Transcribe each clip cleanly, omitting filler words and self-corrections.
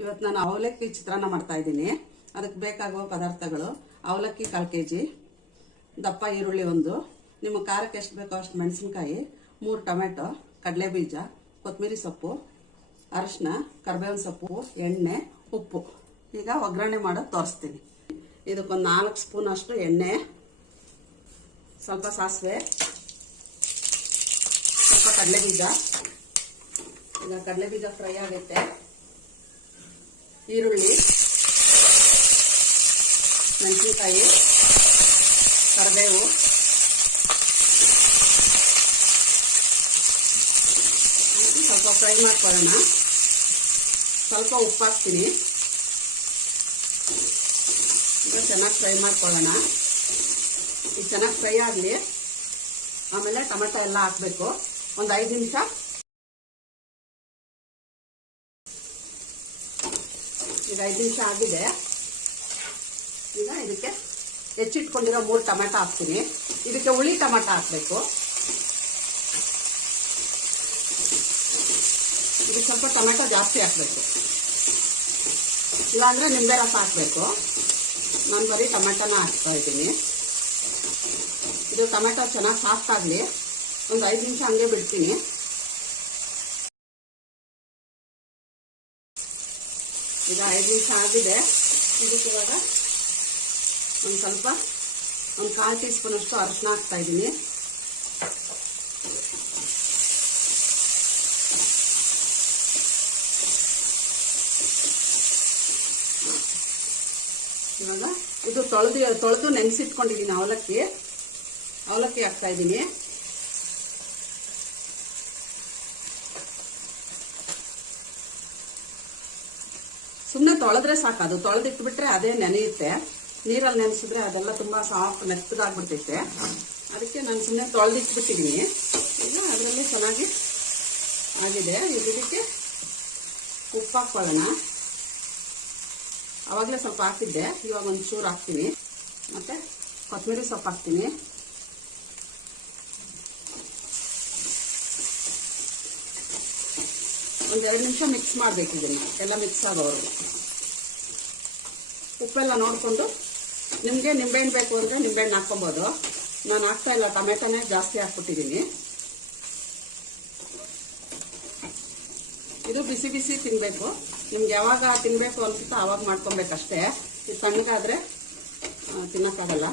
ಇವತ್ತು ನಾನು ಅವಲಕ್ಕಿ ಚಿತ್ರಾನ್ನ ಮಾಡ್ತಾ ಇದ್ದೀನಿ. ಅದಕ್ಕೆ ಬೇಕಾಗುವ ಪದಾರ್ಥಗಳು: ಅವಲಕ್ಕಿ 1/4 kg, ದಪ್ಪ ಈರುಳ್ಳಿ 1, ನಿಮ್ಮ ಖಾರಕ್ಕೆ ಎಷ್ಟು ಬೇಕೋ ಅಷ್ಟು ಮೆಣಸಿನಕಾಯಿ, 3 ಟೊಮೆಟೊ, ಕಡಲೆ ಬೀಜ, ಕೊತ್ತಂಬರಿ ಸೊಪ್ಪು, ಅರಿಶಿನ, ಕರಿಬೇವಿನ ಸೊಪ್ಪು, ಎಣ್ಣೆ, ಉಪ್ಪು. ಈಗ ಒಗ್ಗರಣೆ ಮಾಡೋದು ತೋರಿಸ್ತೀನಿ. ಇದಕ್ಕೊಂದು 4 ಸ್ಪೂನ್ ಅಷ್ಟು ಎಣ್ಣೆ, ಸ್ವಲ್ಪ ಸಾಸಿವೆ, ಸ್ವಲ್ಪ ಕಡಲೆ ಬೀಜ. ಈಗ ಕಡಲೆ ಬೀಜ ಫ್ರೈ ಆಗುತ್ತೆ. ಈರುಳ್ಳಿ, ಮೆಣಸಿನಕಾಯಿ, ಕರಿಬೇವು, ಸ್ವಲ್ಪ ಫ್ರೈ ಮಾಡ್ಕೊಳ್ಳೋಣ. ಸ್ವಲ್ಪ ಉಪ್ಪು ಹಾಕ್ತೀನಿ. ಈಗ ಚೆನ್ನಾಗಿ ಫ್ರೈ ಮಾಡ್ಕೊಳ್ಳೋಣ. ಈಗ ಚೆನ್ನಾಗಿ ಫ್ರೈ ಆಗಲಿ. ಆಮೇಲೆ ಟೊಮೆಟೊ ಎಲ್ಲ ಹಾಕಬೇಕು. ಒಂದು 5 ನಿಮಿಷ. ಈಗ 5 ನಿಮಿಷ ಆಗಿದೆ. ಈಗ ಇದಕ್ಕೆ ಹೆಚ್ಚಿಟ್ಕೊಂಡಿರೋ 3 ಟೊಮೆಟೊ ಹಾಕ್ತೀನಿ. ಇದಕ್ಕೆ ಹುಳಿ ಟೊಮೆಟೊ ಹಾಕಬೇಕು. ಇದಕ್ಕೆ ಸ್ವಲ್ಪ ಟೊಮೆಟೊ ಜಾಸ್ತಿ ಹಾಕಬೇಕು. ಇಲ್ಲಾಂದ್ರೆ ನಿಂಬೆ ರಸ ಹಾಕಬೇಕು. ನಾನು ಬರೀ ಟೊಮೆಟೊನ ಹಾಕ್ತಾ ಇದ್ದೀನಿ. ಇದು ಟೊಮೆಟೊ ಚೆನ್ನಾಗಿ ಸಾಫ್ಟ್ ಆಗಲಿ. ಒಂದು 5 ನಿಮಿಷ ಹಂಗೆ ಬಿಡ್ತೀನಿ. ಈಗ 5 ನಿಮಿಷ ಆಗಿದೆ. ಇದಕ್ಕೆ ಇವಾಗ ಒಂದು 1/4 ಟೀ ಸ್ಪೂನ್ ಅಷ್ಟು ಅರಿಶಿನ ಹಾಕ್ತಾ ಇದ್ದೀನಿ. ಇವಾಗ ಇದು ತೊಳೆದು ನೆನೆಸಿಟ್ಕೊಂಡಿದ್ದೀನಿ ಅವಲಕ್ಕಿ ಹಾಕ್ತಾ ಇದ್ದೀನಿ. ಸುಮ್ಮನೆ ತೊಳೆದ್ರೆ ಸಾಕು. ಅದು ತೊಳೆದಿಟ್ಬಿಟ್ರೆ ಅದೇ ನೆನೆಯುತ್ತೆ. ನೀರಲ್ಲಿ ನೆನೆಸಿದ್ರೆ ಅದೆಲ್ಲ ತುಂಬಾ ಸಾಫ್ಟ್ ಮೆತ್ತಗಾಗ್ಬಿಡ್ತೈತೆ. ಅದಕ್ಕೆ ನಾನು ಸುಮ್ಮನೆ ತೊಳೆದಿಟ್ಬಿಟ್ಟಿದ್ದೀನಿ. ಈಗ ಅದರಲ್ಲಿ ಚೆನ್ನಾಗಿ ಆಗಿದೆ. ಇದಕ್ಕೆ ಉಪ್ಪು ಹಾಕೊಳ್ಳೋಣ. ಅವಾಗಲೇ ಸ್ವಲ್ಪ ಹಾಕಿದ್ದೆ, ಇವಾಗ ಒಂದು ಚೂರು ಹಾಕ್ತೀನಿ. ಮತ್ತೆ ಕೊತ್ತಂಬರಿ ಸೊಪ್ಪು ಹಾಕ್ತೀನಿ. ಒಂದು 2 ನಿಮಿಷ ಮಿಕ್ಸ್ ಮಾಡಬೇಕು. ಇದನ್ನು ಎಲ್ಲ ಮಿಕ್ಸ್ ಆಗೋರು. ಉಪ್ಪೆಲ್ಲ ನೋಡಿಕೊಂಡು ನಿಮಗೆ ನಿಂಬೆಹಣ್ಣು ಬೇಕು ಅಂದರೆ ನಿಂಬೆಹಣ್ಣು ಹಾಕ್ಕೊಬೋದು. ನಾನು ಹಾಕ್ತಾ ಇಲ್ಲ, ಟೊಮೆಟೊನೇ ಜಾಸ್ತಿ ಹಾಕ್ಬಿಟ್ಟಿದ್ದೀನಿ. ಇದು ಬಿಸಿ ಬಿಸಿ ತಿನ್ನಬೇಕು. ನಿಮ್ಗೆ ಯಾವಾಗ ತಿನ್ನಬೇಕು ಅನ್ಸುತ್ತೋ ಆವಾಗ ಮಾಡ್ಕೊಬೇಕಷ್ಟೇ. ಇದು ತಣ್ಣಗಾದರೆ ತಿನ್ನೋಕ್ಕಾಗಲ್ಲ,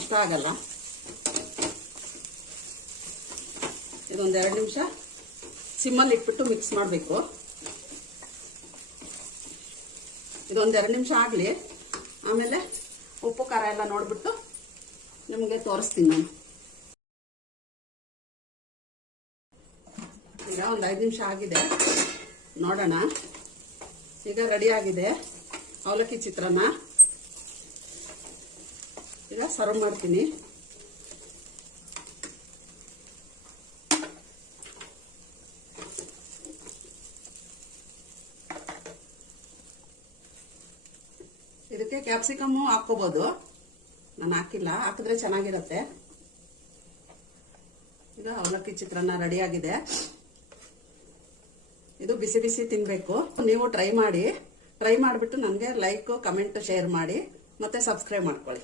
ಇಷ್ಟ ಆಗಲ್ಲ. ಇದೊಂದು 2 ನಿಮಿಷ ಸಿಮ್ಮಲ್ಲಿ ಇಟ್ಬಿಟ್ಟು ಮಿಕ್ಸ್ ಮಾಡಬೇಕು. ಇದೊಂದು 2 ನಿಮಿಷ ಆಗಲಿ. ಆಮೇಲೆ ಉಪ್ಪು ಖಾರ ಎಲ್ಲ ನೋಡ್ಬಿಟ್ಟು ನಿಮಗೆ ತೋರಿಸ್ತೀನಿ ನಾನು. ಈಗ ಒಂದು 5 ನಿಮಿಷ ಆಗಿದೆ, ನೋಡೋಣ. ಈಗ ರೆಡಿ ಆಗಿದೆ ಅವಲಕ್ಕಿ ಚಿತ್ರಾನ್ನ. ಈಗ ಸರ್ವ್ ಮಾಡ್ತೀನಿ. ಇದಕ್ಕೆ ಕ್ಯಾಪ್ಸಿಕಮ್ಮು ಹಾಕೋಬಹುದು. ನಾನು ಹಾಕಿಲ್ಲ, ಹಾಕಿದ್ರೆ ಚೆನ್ನಾಗಿರುತ್ತೆ. ಈಗ ಅವಲಕ್ಕಿ ಚಿತ್ರಾನ್ನ ರೆಡಿ ಆಗಿದೆ. ಇದು ಬಿಸಿ ಬಿಸಿ ತಿನ್ಬೇಕು. ನೀವು ಟ್ರೈ ಮಾಡಿಬಿಟ್ಟು ನನಗೆ ಲೈಕ್, ಕಮೆಂಟ್, ಶೇರ್ ಮಾಡಿ ಮತ್ತೆ ಸಬ್ಸ್ಕ್ರೈಬ್ ಮಾಡ್ಕೊಳ್ಳಿ.